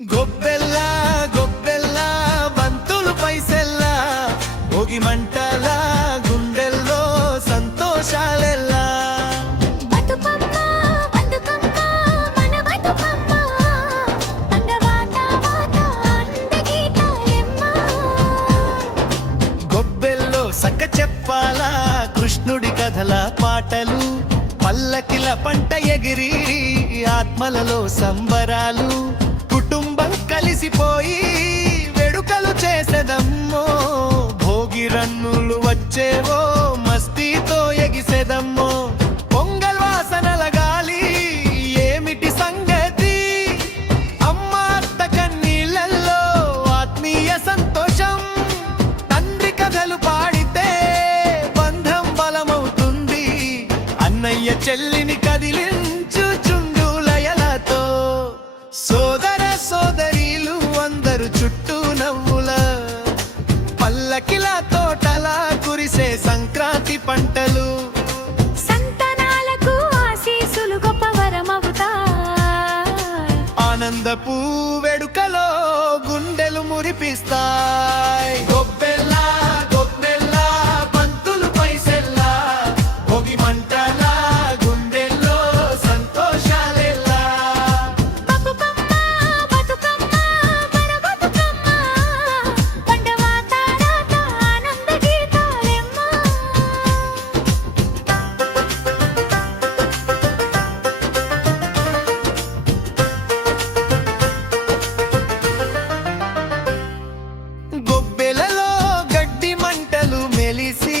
గొబ్బెల్ల గొబ్బెల్ల బంతులు పైసెల్ల భోగి మంటల గుండెల్లో సంతోషాలెల్లా గొబ్బెల్లో సక్క చెప్పాలా కృష్ణుడి కథల పాటలు పల్లకిల పంట ఎగిరి ఆత్మలలో సంబరాలు కుటుంబం కలిసిపోయి వేడుకలు చేసేదమ్మో భోగి రన్నులు వచ్చేవో మస్తీతో ఎగిసేదమ్మో పొంగల్ వాసనల గాలి ఏమిటి సంగతి అమ్మ అత్త కన్నీళ్ళల్లో ఆత్మీయ సంతోషం తండ్రి కథలు పాడితే బంధం బలమవుతుంది అన్నయ్య చెల్లిని కదిలించు చుండులయలతో సోదర సోదరీలు అందరు చుట్టూ నవ్వుల పల్లకిల తోటల కురిసే సంక్రాంతి పంటలు సంతానాలకు ఆశీస్సులు గొప్ప వరమవుతాయి ఆనందపు వేడుకలో గుండెలు మురిపిస్తాయి గొబ్బెల్ల గొబ్బెల్ల పంతులు పైసెల్లా భోగి మంటల గుండెల్లో సంతోషాలెల్లా బతుకమ్మ బతుకమ్మ బరబతుకమ్మ పండవ తారాత ఆనంద గీతాలెమ్మ గొబ్బెలలో గడ్డి మంటలు మెలిసి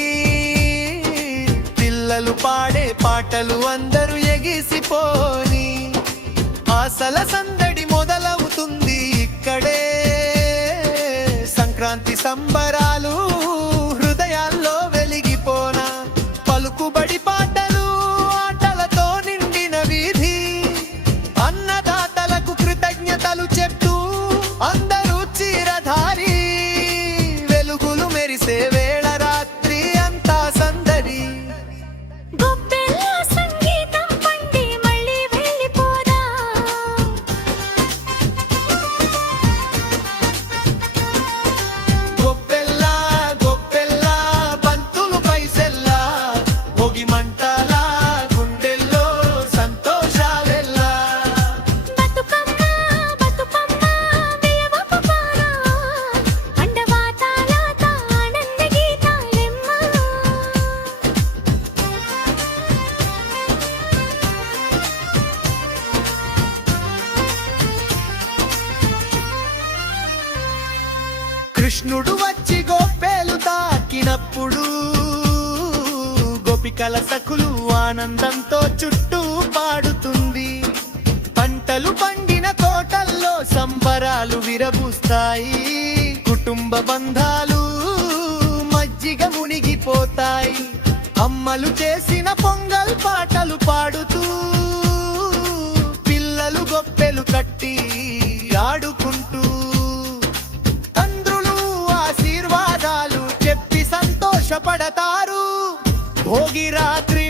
పిల్లలు పాడే పాటలు అందరూ ఎగిసిపోని ఆశల సందడి మొదలవుతుంది ఇక్కడే సంక్రాంతి సంబరాలు హృదయాల్లో వెలిగిపోనా పలుకుబడి పాటలు ఆటలతో నిండిన వీధి అన్నదాతలకు కృతజ్ఞతలు చెప్తూ అందరూ చీరధారి వెలుగులు మెరిసే వేళ రాత్రి అంతా సందడి గొబ్బెల్ల సంగీతం పండి మళ్ళీ వెళ్ళిపోదా గొబ్బెల్ల గొబ్బెల్ల బంతులు పైసెల్లా భోగి మంటల గుండెల్లో సంతోషాలెల్లా బతుకమ్మ బతుకమ్మ వేయవపు పారా పండవ తారాత ఆనంద గీతాలెమ్మ కృష్ణుడు వచ్చి గోపేలు తాకినప్పుడు గోపికల సఖులు ఆనందంతో చుట్టూ పాడుతుంది పంటలు పండిన తోటల్లో సంబరాలు విరబూస్తాయి కుటుంబ బంధాలు మజ్జిగ మునిగిపోతాయి అమ్మలు చేసిన పొంగల్ పాటలు పాడుతూ పిల్లలు గొప్పెలు కట్టి ఆడుకుంటూ తండ్రులు ఆశీర్వాదాలు చెప్పి సంతోషపడతారు భోగి రాత్రి